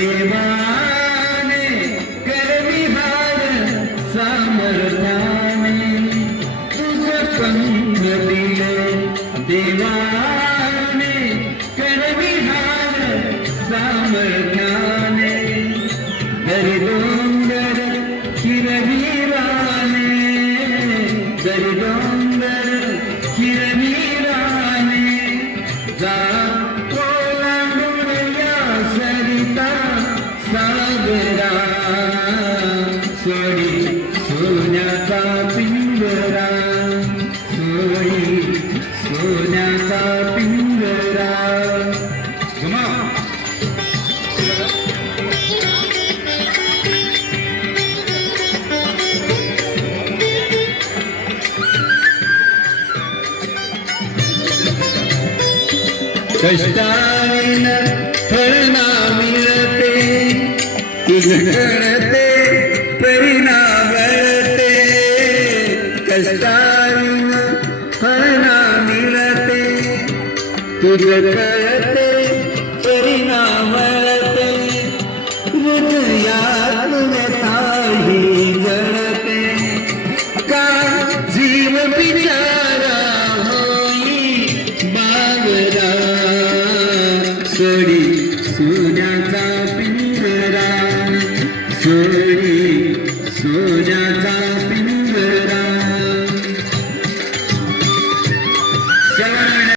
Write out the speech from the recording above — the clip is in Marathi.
देवाने करविहार सामर्थ्याने तुझ पंग दिले देवाने करविहार सामर्थ्याने दरी डोंगर हिरवीराने दरी डोंगर हिरवीराने जा सागरा सोडी सोन्याचा पिंजरा सोडी सोन्याचा पिंजरा गमा कष्टाळीन फळ ना मिळते तुझ कळते परिणाम वळते कष्टाळीन फळ ना मिळते तुझ कळते परिणाम वळते हृदयात व्यथाही जळते का जीव बिचारा होई बावरा सोडी सोन्याचा